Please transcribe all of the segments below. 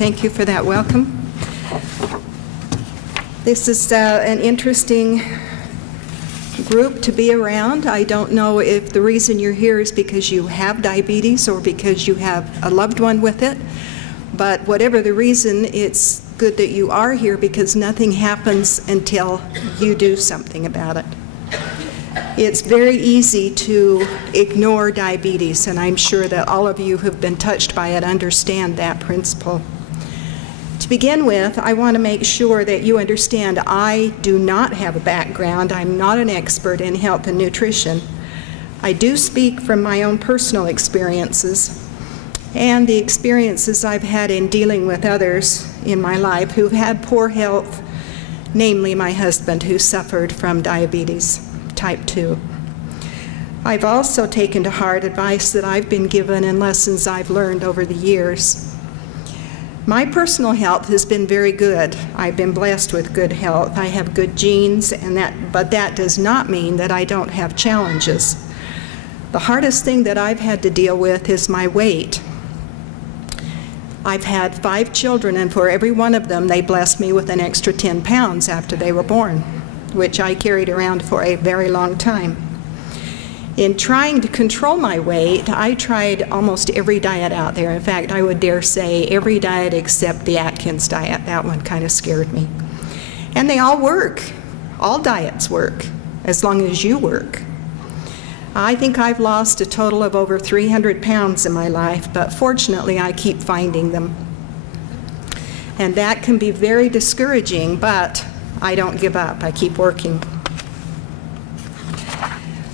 Thank you for that welcome. This is an interesting group to be around. I don't know if the reason you're here is because you have diabetes or because you have a loved one with it, but whatever the reason, it's good that you are here because nothing happens until you do something about it. It's very easy to ignore diabetes, and I'm sure that all of you who have been touched by it understand that principle. To begin with, I want to make sure that you understand I do not have a background. I'm not an expert in health and nutrition. I do speak from my own personal experiences and the experiences I've had in dealing with others in my life who've had poor health, namely my husband who suffered from diabetes type 2. I've also taken to heart advice that I've been given and lessons I've learned over the years. My personal health has been very good. I've been blessed with good health. I have good genes, but that does not mean that I don't have challenges. The hardest thing that I've had to deal with is my weight. I've had 5 children, and for every one of them, they blessed me with an extra 10 pounds after they were born, which I carried around for a very long time. In trying to control my weight, I tried almost every diet out there. In fact, I would dare say every diet except the Atkins diet. That one kind of scared me. And they all work. All diets work, as long as you work. I think I've lost a total of over 300 pounds in my life, but fortunately I keep finding them. And that can be very discouraging, but I don't give up. I keep working.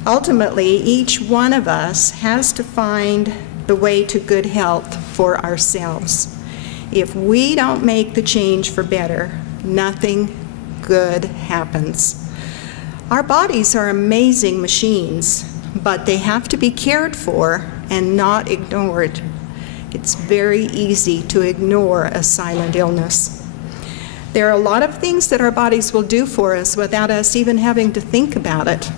Ultimately, each one of us has to find the way to good health for ourselves. If we don't make the change for better, nothing good happens. Our bodies are amazing machines, but they have to be cared for and not ignored. It's very easy to ignore a silent illness. There are a lot of things that our bodies will do for us without us even having to think about it.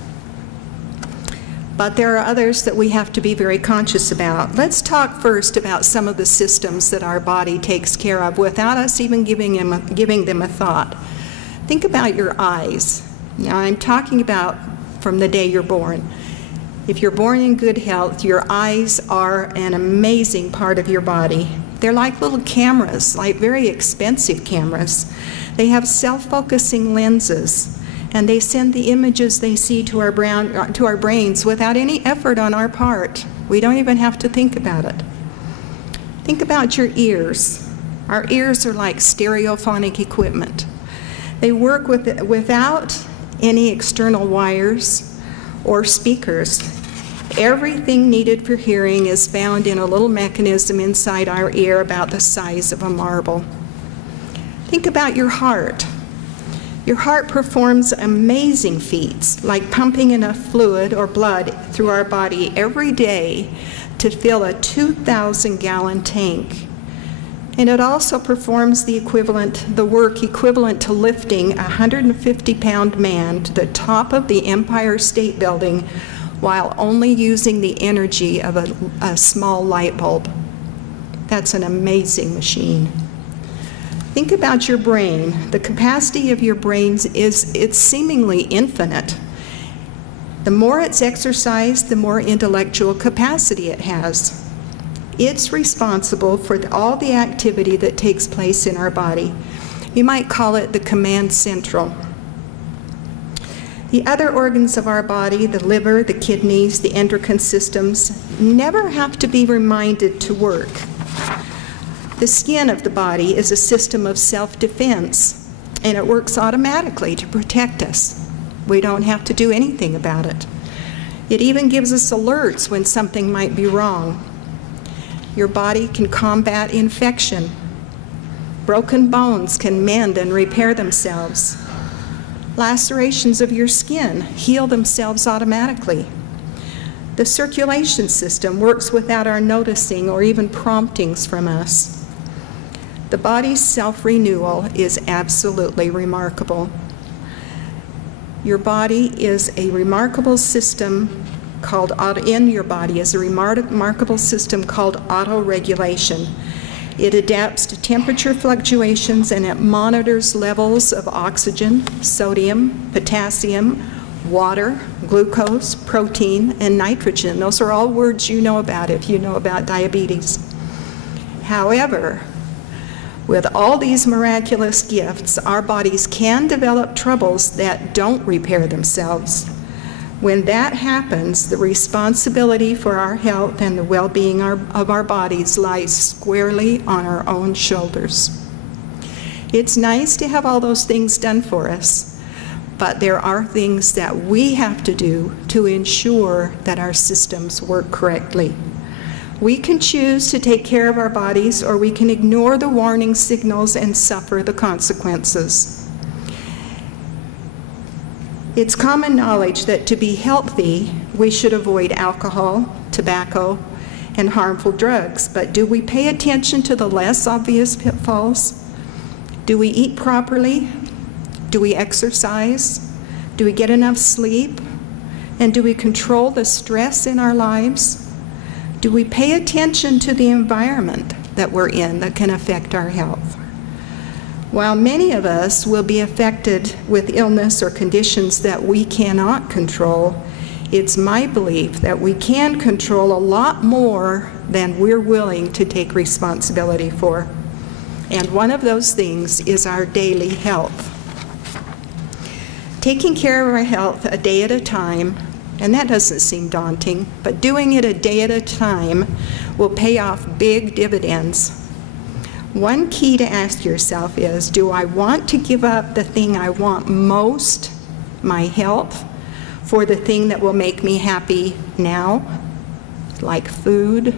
But there are others that we have to be very conscious about. Let's talk first about some of the systems that our body takes care of without us even giving them a thought. Think about your eyes. Now, I'm talking about from the day you're born. If you're born in good health, your eyes are an amazing part of your body. They're like little cameras, like very expensive cameras. They have self-focusing lenses, and they send the images they see to our brains without any effort on our part. We don't even have to think about it. Think about your ears. Our ears are like stereophonic equipment. They work without any external wires or speakers. Everything needed for hearing is found in a little mechanism inside our ear about the size of a marble. Think about your heart. Your heart performs amazing feats, like pumping enough fluid or blood through our body every day to fill a 2,000-gallon tank. And it also performs the work equivalent to lifting a 150-pound man to the top of the Empire State Building while only using the energy of a small light bulb. That's an amazing machine. Think about your brain. The capacity of your brain it's seemingly infinite. The more it's exercised, the more intellectual capacity it has. It's responsible for all the activity that takes place in our body. You might call it the command central. The other organs of our body, the liver, the kidneys, the endocrine systems, never have to be reminded to work. The skin of the body is a system of self-defense, and it works automatically to protect us. We don't have to do anything about it. It even gives us alerts when something might be wrong. Your body can combat infection. Broken bones can mend and repair themselves. Lacerations of your skin heal themselves automatically. The circulation system works without our noticing or even promptings from us. The body's self-renewal is absolutely remarkable. Your body is a remarkable system called, in your body is a remarkable system called autoregulation. It adapts to temperature fluctuations, and it monitors levels of oxygen, sodium, potassium, water, glucose, protein, and nitrogen. Those are all words you know about if you know about diabetes. However, with all these miraculous gifts, our bodies can develop troubles that don't repair themselves. When that happens, the responsibility for our health and the well-being of our bodies lies squarely on our own shoulders. It's nice to have all those things done for us, but there are things that we have to do to ensure that our systems work correctly. We can choose to take care of our bodies, or we can ignore the warning signals and suffer the consequences. It's common knowledge that to be healthy, we should avoid alcohol, tobacco, and harmful drugs. But do we pay attention to the less obvious pitfalls? Do we eat properly? Do we exercise? Do we get enough sleep? And do we control the stress in our lives? Do we pay attention to the environment that we're in that can affect our health? While many of us will be affected with illness or conditions that we cannot control, it's my belief that we can control a lot more than we're willing to take responsibility for. And one of those things is our daily health. Taking care of our health a day at a time, and that doesn't seem daunting, but doing it a day at a time will pay off big dividends. One key to ask yourself is, do I want to give up the thing I want most, my health, for the thing that will make me happy now, like food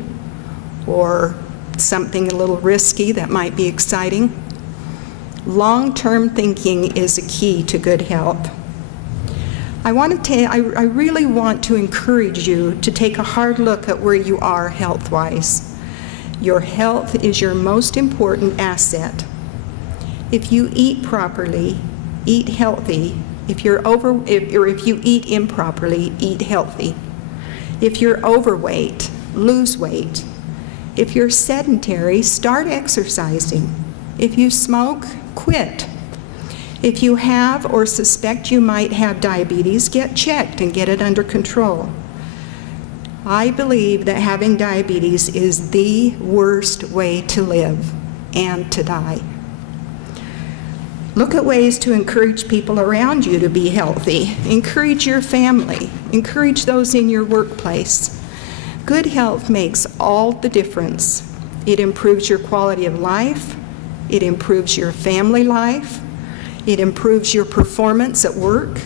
or something a little risky that might be exciting? Long-term thinking is a key to good health. I really want to encourage you to take a hard look at where you are health-wise. Your health is your most important asset. If you eat properly, eat healthy. If you eat improperly, eat healthy. If you're overweight, lose weight. If you're sedentary, start exercising. If you smoke, quit. If you have or suspect you might have diabetes, get checked and get it under control. I believe that having diabetes is the worst way to live and to die. Look at ways to encourage people around you to be healthy. Encourage your family. Encourage those in your workplace. Good health makes all the difference. It improves your quality of life. It improves your family life. It improves your performance at work.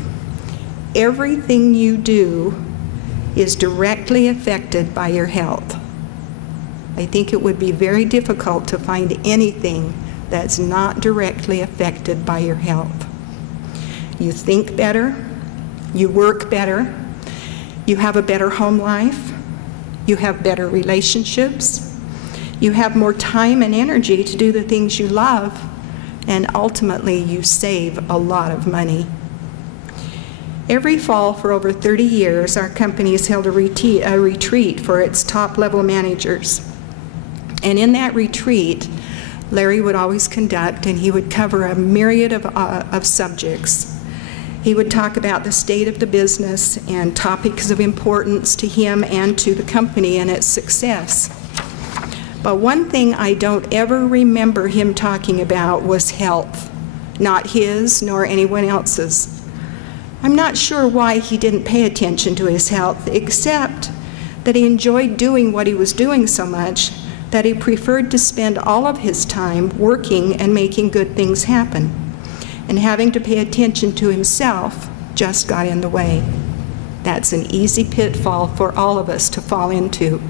Everything you do is directly affected by your health. I think it would be very difficult to find anything that's not directly affected by your health. You think better, you work better, you have a better home life, you have better relationships, you have more time and energy to do the things you love, and ultimately you save a lot of money. Every fall for over 30 years, our company has held a retreat for its top-level managers. And in that retreat, Larry would always conduct, and he would cover a myriad of subjects. He would talk about the state of the business and topics of importance to him and to the company and its success. But one thing I don't ever remember him talking about was health, not his nor anyone else's. I'm not sure why he didn't pay attention to his health, except that he enjoyed doing what he was doing so much that he preferred to spend all of his time working and making good things happen. And having to pay attention to himself just got in the way. That's an easy pitfall for all of us to fall into.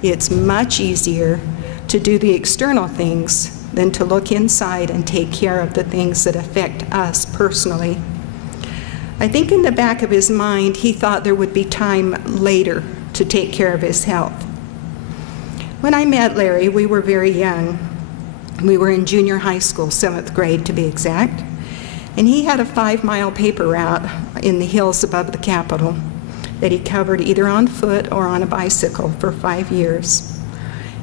It's much easier to do the external things than to look inside and take care of the things that affect us personally. I think in the back of his mind, he thought there would be time later to take care of his health. When I met Larry, we were very young. We were in junior high school, 7th grade to be exact, and he had a 5-mile paper route in the hills above the Capitol that he covered either on foot or on a bicycle for 5 years.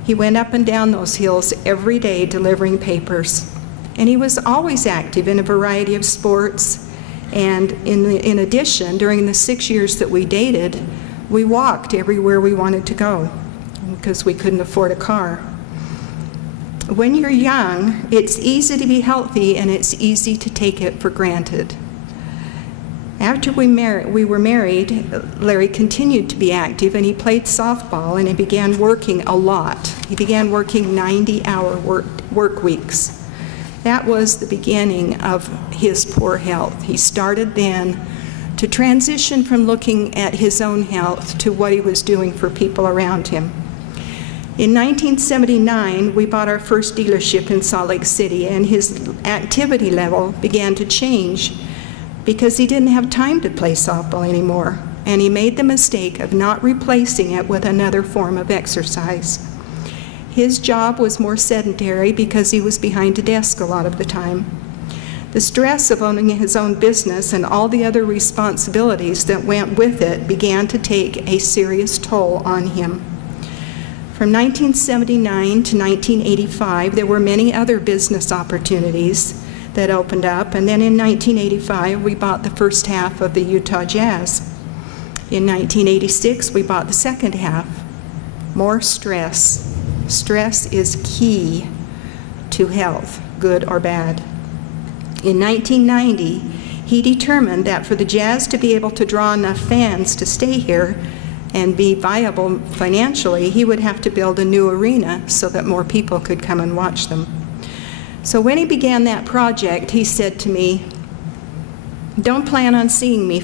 He went up and down those hills every day delivering papers. And he was always active in a variety of sports. And in addition, during the 6 years that we dated, we walked everywhere we wanted to go because we couldn't afford a car. When you're young, it's easy to be healthy and it's easy to take it for granted. After we were married, Larry continued to be active and he played softball and he began working a lot. He began working 90-hour work weeks. That was the beginning of his poor health. He started then to transition from looking at his own health to what he was doing for people around him. In 1979, we bought our first dealership in Salt Lake City, and his activity level began to change because he didn't have time to play softball anymore, and he made the mistake of not replacing it with another form of exercise. His job was more sedentary because he was behind a desk a lot of the time. The stress of owning his own business and all the other responsibilities that went with it began to take a serious toll on him. From 1979 to 1985, there were many other business opportunities that opened up, and then in 1985, we bought the first half of the Utah Jazz. In 1986, we bought the second half. More stress. Stress is key to health, good or bad. In 1990, he determined that for the Jazz to be able to draw enough fans to stay here and be viable financially, he would have to build a new arena so that more people could come and watch them. So when he began that project, he said to me, "Don't plan on seeing me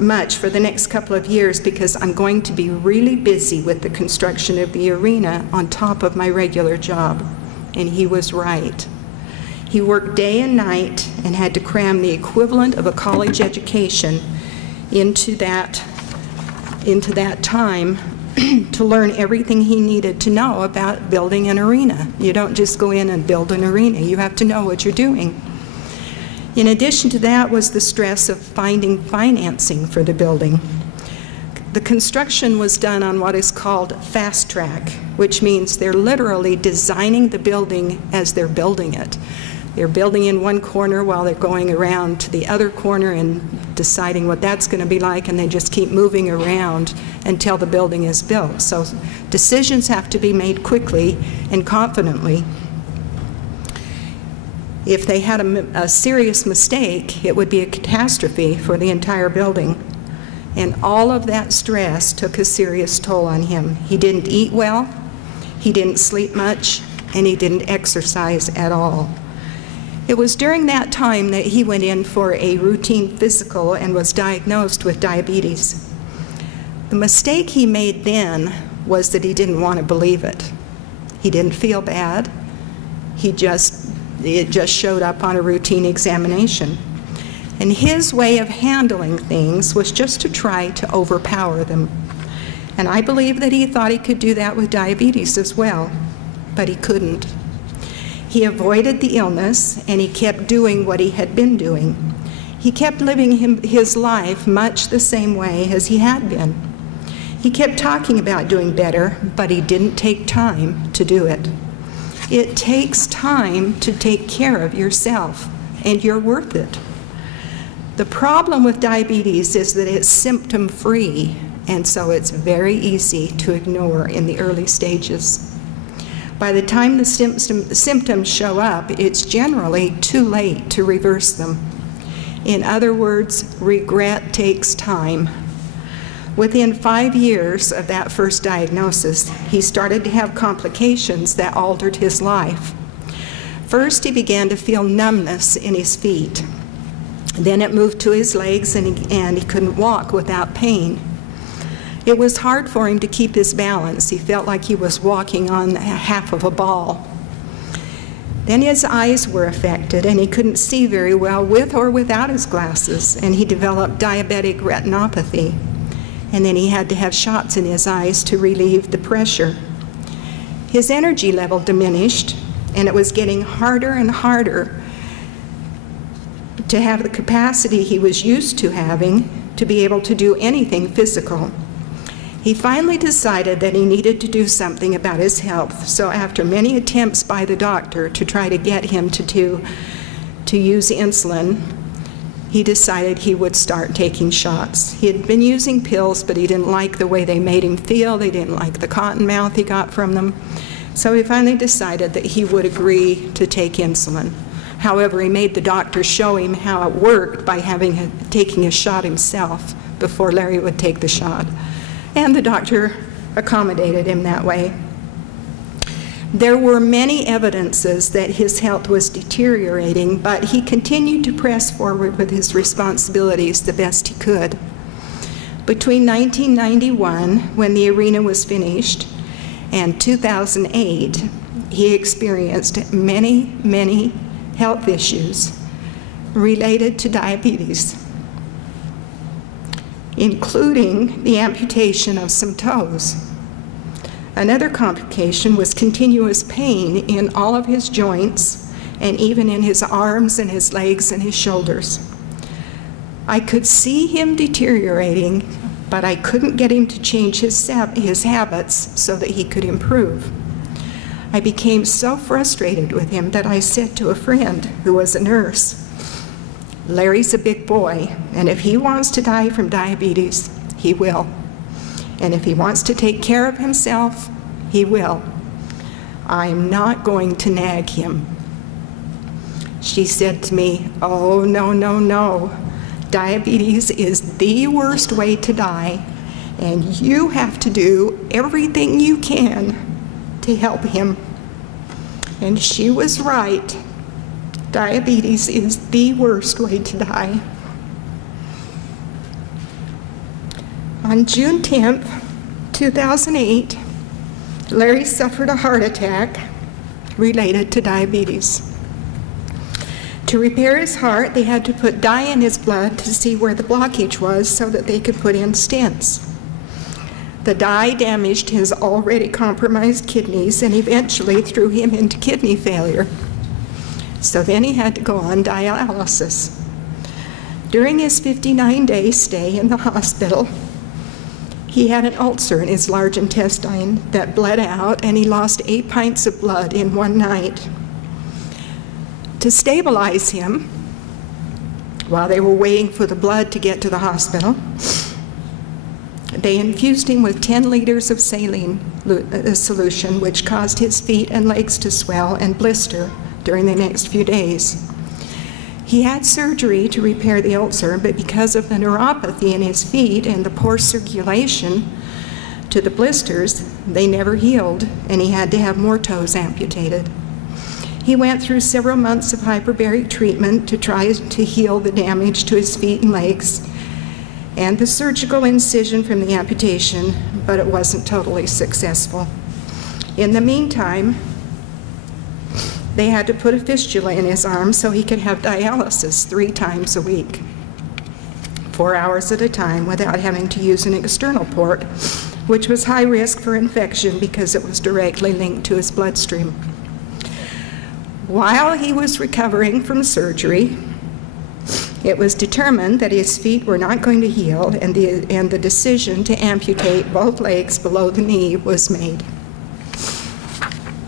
much for the next couple of years because I'm going to be really busy with the construction of the arena on top of my regular job." And he was right. He worked day and night and had to cram the equivalent of a college education into that time to learn everything he needed to know about building an arena. You don't just go in and build an arena. You have to know what you're doing. In addition to that was the stress of finding financing for the building. The construction was done on what is called fast track, which means they're literally designing the building as they're building it. They're building in one corner while they're going around to the other corner and deciding what that's going to be like, and they just keep moving around until the building is built. So decisions have to be made quickly and confidently. If they had a serious mistake, it would be a catastrophe for the entire building. And all of that stress took a serious toll on him. He didn't eat well, he didn't sleep much, and he didn't exercise at all. It was during that time that he went in for a routine physical and was diagnosed with diabetes. The mistake he made then was that he didn't want to believe it. He didn't feel bad. It just showed up on a routine examination. And his way of handling things was just to try to overpower them. And I believe that he thought he could do that with diabetes as well, but he couldn't. He avoided the illness, and he kept doing what he had been doing. He kept living his life much the same way as he had been. He kept talking about doing better, but he didn't take time to do it. It takes time to take care of yourself, and you're worth it. The problem with diabetes is that it's symptom-free, and so it's very easy to ignore in the early stages. By the time the symptoms show up, it's generally too late to reverse them. In other words, regret takes time. Within 5 years of that first diagnosis, he started to have complications that altered his life. First, he began to feel numbness in his feet. Then it moved to his legs, and he couldn't walk without pain. It was hard for him to keep his balance. He felt like he was walking on half of a ball. Then his eyes were affected, and he couldn't see very well with or without his glasses, and he developed diabetic retinopathy. And then he had to have shots in his eyes to relieve the pressure. His energy level diminished, and it was getting harder and harder to have the capacity he was used to having to be able to do anything physical. He finally decided that he needed to do something about his health, so after many attempts by the doctor to try to get him to use insulin, he decided he would start taking shots. He had been using pills, but he didn't like the way they made him feel. They didn't like the cotton mouth he got from them. So he finally decided that he would agree to take insulin. However, he made the doctor show him how it worked by taking a shot himself before Larry would take the shot. And the doctor accommodated him that way. There were many evidences that his health was deteriorating, but he continued to press forward with his responsibilities the best he could. Between 1991, when the arena was finished, and 2008, he experienced many, many health issues related to diabetes, including the amputation of some toes. Another complication was continuous pain in all of his joints and even in his arms and his legs and his shoulders. I could see him deteriorating, but I couldn't get him to change his habits so that he could improve. I became so frustrated with him that I said to a friend who was a nurse, "Larry's a big boy, and if he wants to die from diabetes, he will. And if he wants to take care of himself, he will. I'm not going to nag him." She said to me, "Oh, no, no, no. Diabetes is the worst way to die, and you have to do everything you can to help him." And she was right. Diabetes is the worst way to die. On June 10th, 2008, Larry suffered a heart attack related to diabetes. To repair his heart, they had to put dye in his blood to see where the blockage was so that they could put in stents. The dye damaged his already compromised kidneys and eventually threw him into kidney failure. So then he had to go on dialysis. During his 59-day stay in the hospital, he had an ulcer in his large intestine that bled out, and he lost 8 pints of blood in one night. To stabilize him, while they were waiting for the blood to get to the hospital, they infused him with 10 liters of saline solution, which caused his feet and legs to swell and blister during the next few days. He had surgery to repair the ulcer, but because of the neuropathy in his feet and the poor circulation to the blisters, they never healed, and he had to have more toes amputated. He went through several months of hyperbaric treatment to try to heal the damage to his feet and legs, and the surgical incision from the amputation, but it wasn't totally successful. In the meantime, they had to put a fistula in his arm so he could have dialysis 3 times a week, 4 hours at a time, without having to use an external port, which was high risk for infection because it was directly linked to his bloodstream. While he was recovering from surgery, it was determined that his feet were not going to heal, and the decision to amputate both legs below the knee was made.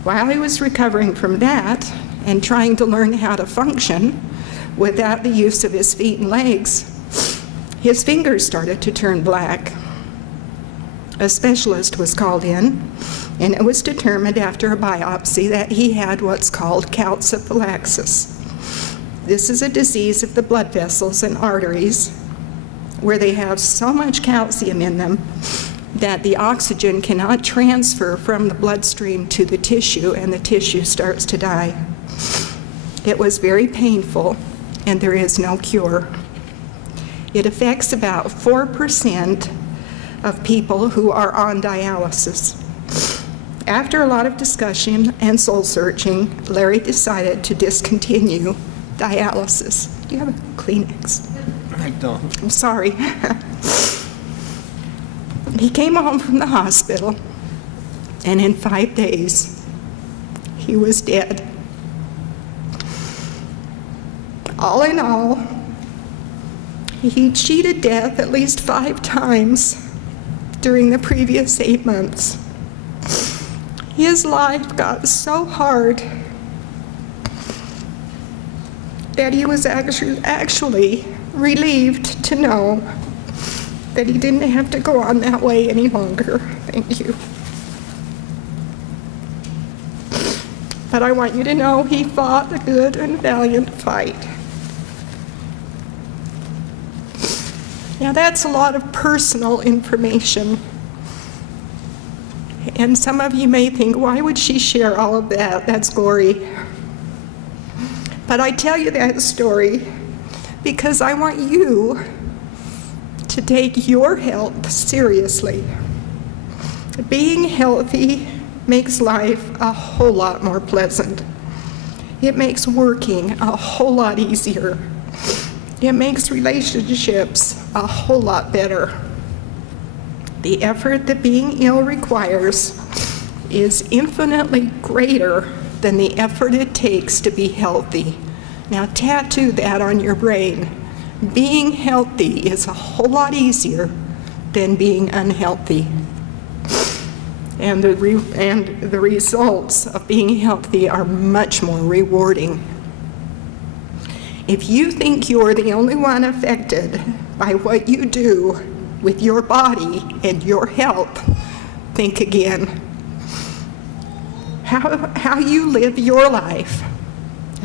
While he was recovering from that and trying to learn how to function without the use of his feet and legs, his fingers started to turn black. A specialist was called in, and it was determined after a biopsy that he had what's called calciphylaxis. This is a disease of the blood vessels and arteries where they have so much calcium in them that the oxygen cannot transfer from the bloodstream to the tissue, and the tissue starts to die. It was very painful, and there is no cure. It affects about 4% of people who are on dialysis. After a lot of discussion and soul searching, Larry decided to discontinue dialysis. Do you have a Kleenex? I don't. I'm sorry. He came home from the hospital, and in 5 days, he was dead. All in all, he cheated death at least 5 times during the previous 8 months. His life got so hard that he was actually relieved to know that he didn't have to go on that way any longer. Thank you. But I want you to know he fought a good and valiant fight. Now that's a lot of personal information. And some of you may think, why would she share all of that? That's gory. But I tell you that story because I want you to take your health seriously. Being healthy makes life a whole lot more pleasant. It makes working a whole lot easier. It makes relationships a whole lot better. The effort that being ill requires is infinitely greater than the effort it takes to be healthy. Now tattoo that on your brain. Being healthy is a whole lot easier than being unhealthy. And the results of being healthy are much more rewarding. If you think you're the only one affected by what you do with your body and your health, think again. How you live your life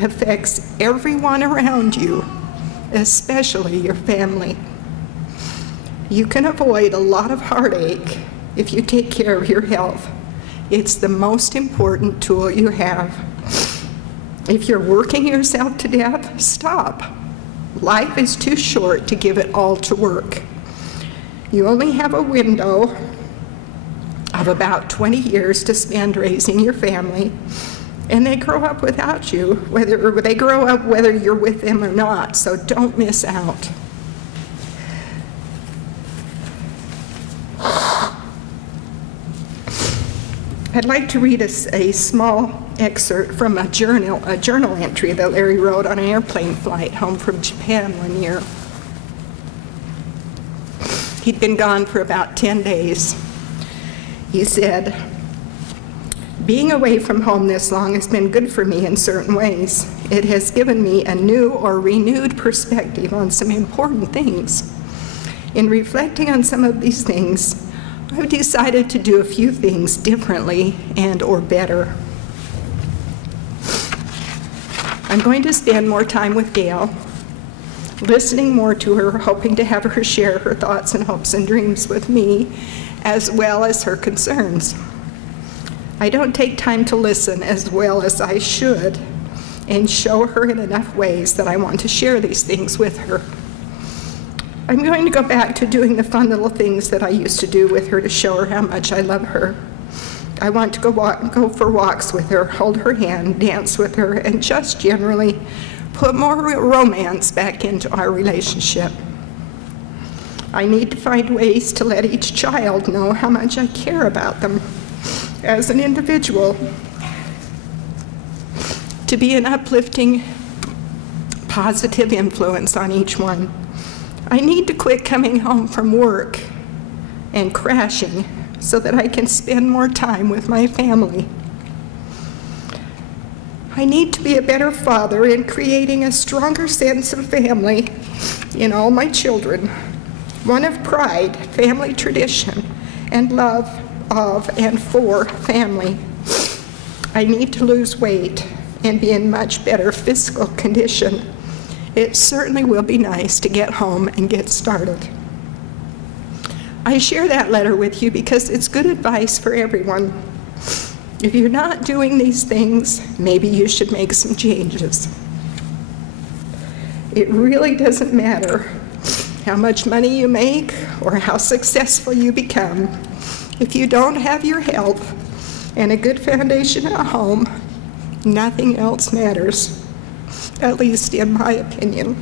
affects everyone around you, especially your family. You can avoid a lot of heartache if you take care of your health. It's the most important tool you have. If you're working yourself to death, stop. Life is too short to give it all to work. You only have a window of about 20 years to spend raising your family, and they grow up without you, whether you're with them or not, so don't miss out. I'd like to read a small excerpt from a journal entry that Larry wrote on an airplane flight home from Japan one year. He'd been gone for about 10 days. He said, "Being away from home this long has been good for me in certain ways. It has given me a new or renewed perspective on some important things. In reflecting on some of these things, I've decided to do a few things differently and/or better. I'm going to spend more time with Gail, listening more to her, hoping to have her share her thoughts and hopes and dreams with me, as well as her concerns. I don't take time to listen as well as I should and show her in enough ways that I want to share these things with her. I'm going to go back to doing the fun little things that I used to do with her to show her how much I love her. I want to go for walks with her, hold her hand, dance with her, and just generally put more romance back into our relationship. I need to find ways to let each child know how much I care about them as an individual, to be an uplifting, positive influence on each one. I need to quit coming home from work and crashing so that I can spend more time with my family. I need to be a better father in creating a stronger sense of family in all my children, one of pride, family tradition, and love of and for family. I need to lose weight and be in much better physical condition. It certainly will be nice to get home and get started." I share that letter with you because it's good advice for everyone. If you're not doing these things, maybe you should make some changes. It really doesn't matter how much money you make or how successful you become. If you don't have your health and a good foundation at home, nothing else matters. At least in my opinion.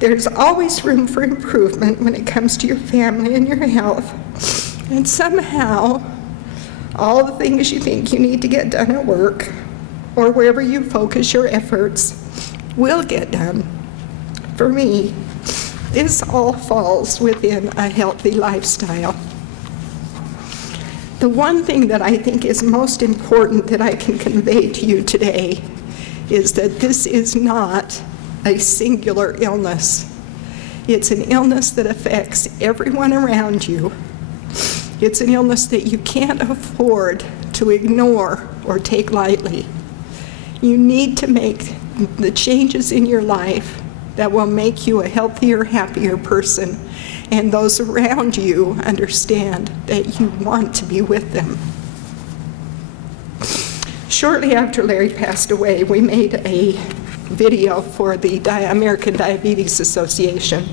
There's always room for improvement when it comes to your family and your health. And somehow, all the things you think you need to get done at work, or wherever you focus your efforts, will get done. For me, This all falls within a healthy lifestyle. The one thing that I think is most important that I can convey to you today is that this is not a singular illness. It's an illness that affects everyone around you. It's an illness that you can't afford to ignore or take lightly. You need to make the changes in your life that will make you a healthier, happier person, and those around you understand that you want to be with them. Shortly after Larry passed away, we made a video for the American Diabetes Association,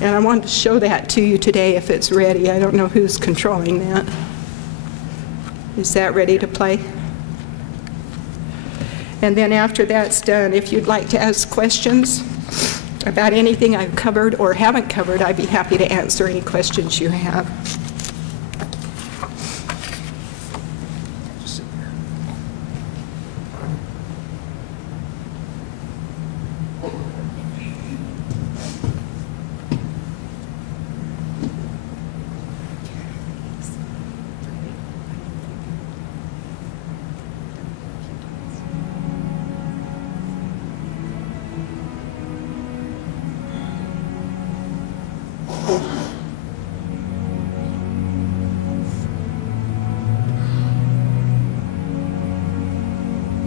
and I wanted to show that to you today if it's ready. I don't know who's controlling that. Is that ready to play? And then after that's done, if you'd like to ask questions about anything I've covered or haven't covered, I'd be happy to answer any questions you have.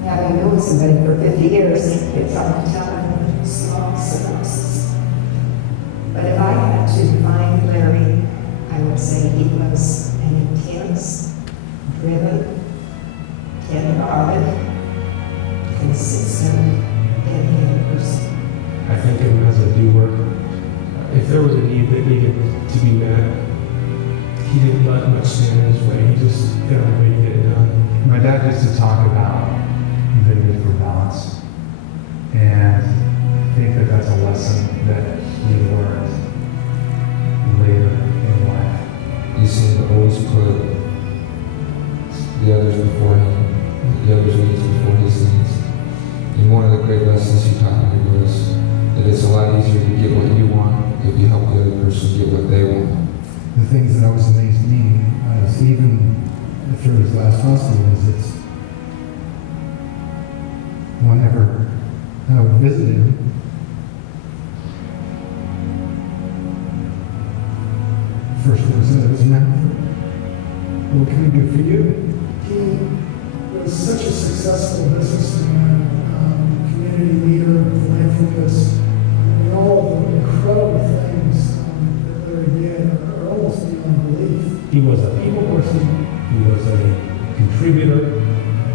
Having known somebody for 50 years, it's hard to tell in small synopsis. But if I had to define Larry, I would say he was an intense, driven, tender-hearted, consistent, dedicated person. I think him as a doer. If there was a need that needed to be met, he didn't let much stand in his way. He just got a way to get it done. My dad used to talk about the need for balance, and I think that that's a lesson that he learned later in life. He seemed to always put the others before him, the others' needs before his needs. And one of the great lessons he taught me was that it's a lot easier to get what you want if you help the other person get what they want. The things that always amazed me is even through his last hospital visits, whenever I would visit him, first thing he said was, "Now, what can we do for you?" He was such a successful businessman, community leader, philanthropist, and all the incredible things that Larry did are almost beyond belief. He was a people person, he was a contributor,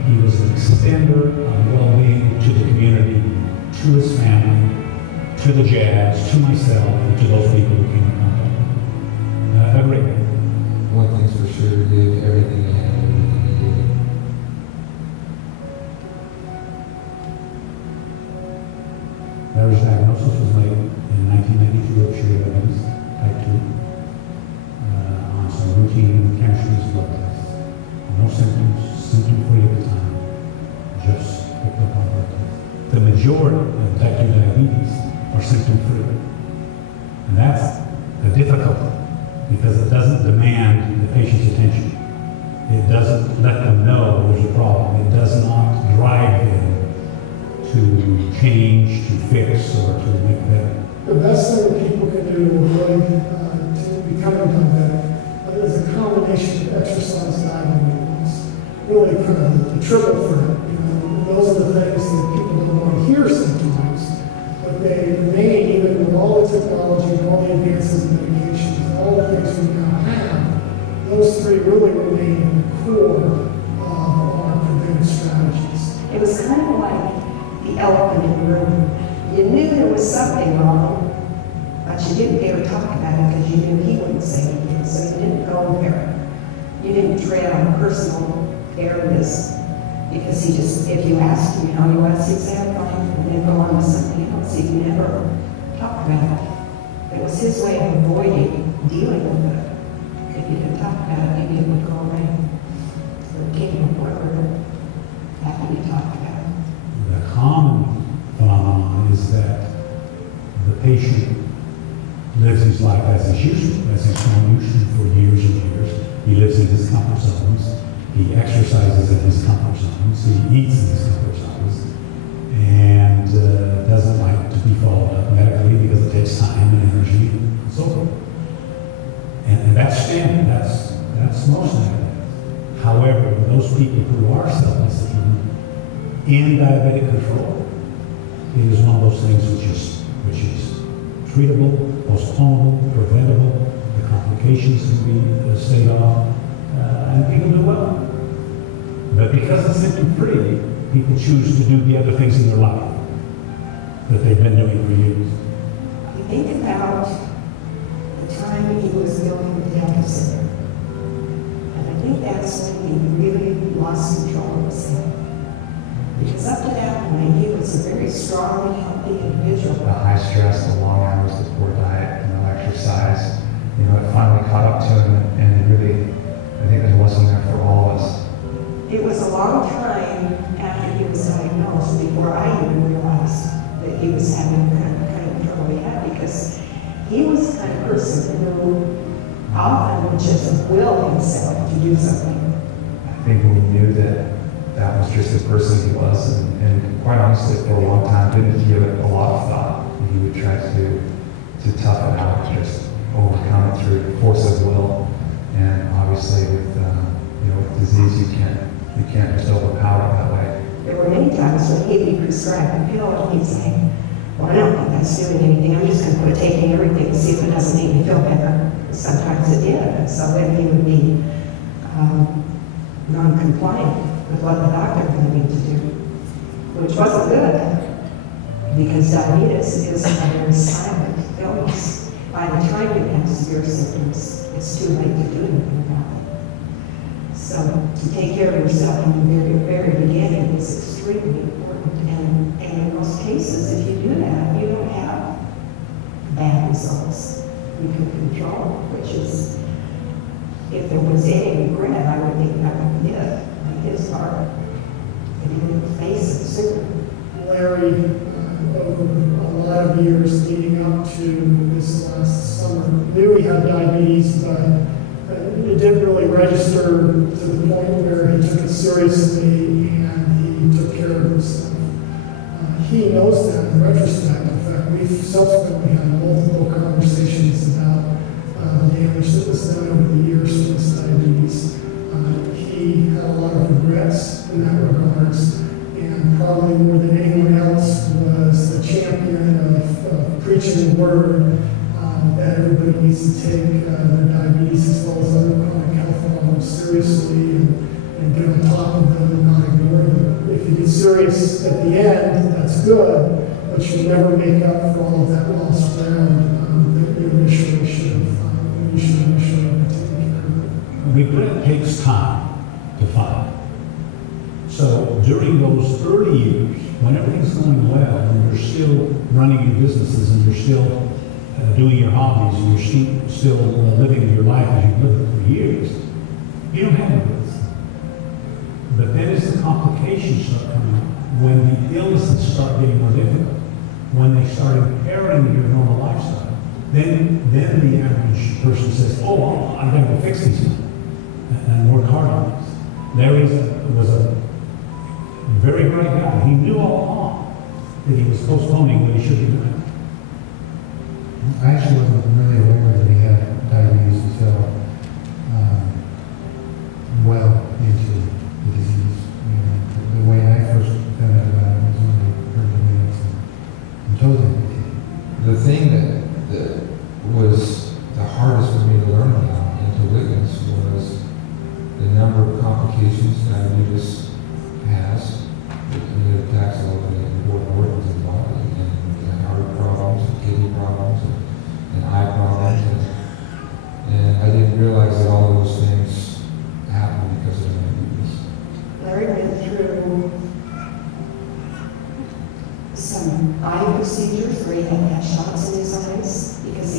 he was an extender of well-being to the community, to his family, to the Jazz, to myself, and to those people who came in contact. A great man. One thing's for sure, he did everything he had, everything he did. Larry's diagnosis was made in 1992 of sugar diabetes, type 2, on some routine chemistry blood tests. No symptoms, symptom-free at the time, just picked up on blood tests. The majority of type 2 diabetes are symptom-free. And that's the difficulty, because it doesn't demand the patient's attention. It doesn't let them know there's a problem. It does not drive them to change, to fix, or to make better. The best thing that people can do to avoid to becoming diabetic is a combination of exercise, diet, and movements. Really kind of the triple threat. You know, those are the things that people don't want to hear sometimes, but they remain even with all the technology, all the advances in medications, all the things we now have. Those three really remain in the core of our preventive strategies. It was kind of like the elephant in the room. You knew there was something wrong, but you didn't dare talk about it because you knew he wouldn't say anything, so you didn't go there. You didn't tread on personal areas because he just, if you asked him how you was, he'd say, "I'm fine," and then go on to something else. He never talked about it. It was his way of avoiding dealing with it. If you didn't talk about it, maybe it would go away. So it came before after you talked about it. The common phenomenon is that the patient his life as he's used to, as he's known used to for years and years. He lives in his comfort zones. He exercises in his comfort zones. He eats in his comfort zones. And doesn't like to be followed up medically because it takes time and energy and so forth. And that's standard. That's most diabetics. However, those people who are self-disciplined in diabetic control, it is one of those things which is treatable, postponable, preventable. The complications can be stayed off, and people do well. But because it's symptom-free, people choose to do the other things in their life that they've been doing for years. You think about the time he was building the Delta Center. And I think that's when he really lost control of himself. Because up to that point, he was a very strong, healthy individual. The high stress, the long hours, the poor diet, and no exercise, it finally caught up to him, and really, I think there's a lesson there for all of us. It was a long time after he was diagnosed before I even realized that he was having the kind of trouble he had, because he was the kind of person who often would just will himself to do something. I think we knew that was just the person he was, and quite honestly, for a long time, didn't give it a lot of thought. He would try to toughen out, just overcome it through force of will, and obviously with disease, you can't just overpower it that way. There were many times when he'd be prescribed a pill, and he'd say, well, I don't think that's doing anything. I'm just going to quit taking everything and see if it doesn't make me feel better. Sometimes it did, and so then he would be non-compliant with what the doctor wanted him to do, which wasn't good, because diabetes is a very silent illness. By the time you have severe symptoms, it's too late to do anything about it. So to take care of yourself from the very, very beginning is extremely important. And in most cases, if you do that, you don't have bad results. You can control, which is, if there was any regret, I would think that would be it on his part. And he didn't face it sooner. Larry, over a lot of years leading up to this last summer, knew he had diabetes, but it didn't really register to the point where he took it seriously and he took care of himself. He knows that in retrospect. In fact, we've subsequently had multiple conversations about the damage that was done over the years to his diabetes. He had a lot of regrets in that regards, and probably more than anyone else was the champion of preaching the word that everybody needs to take their diabetes as well as other chronic health problems seriously and get on top of them and not ignore them. If you get serious at the end, that's good, but you'll never make up for all of that lost ground that you initially should have taken care of. Regret takes time to find. So during those early years, when everything's going well and you're still running your businesses and you're still doing your hobbies and you're still living your life as you've lived it for years, you don't have regrets. But then as the complications start coming up, when the illnesses start getting more difficult, when they start impairing your normal lifestyle, then the average person says, oh, I'm going to fix these and work hard on this. Larry was a very bright guy. He knew all along that he was postponing what he should be doing. I actually wasn't really aware that he had diabetes until well into the disease. The way I first found out about it was when I heard the news and told him. The thing that was the hardest for me to learn about and to witness was the number of complications diabetes has. It attacks all the important organs in the body, and heart problems, and kidney problems, and eye problems, and I didn't realize that all of those things happened because of diabetes. Larry went through some eye procedures where he had to have shots in his eyes because he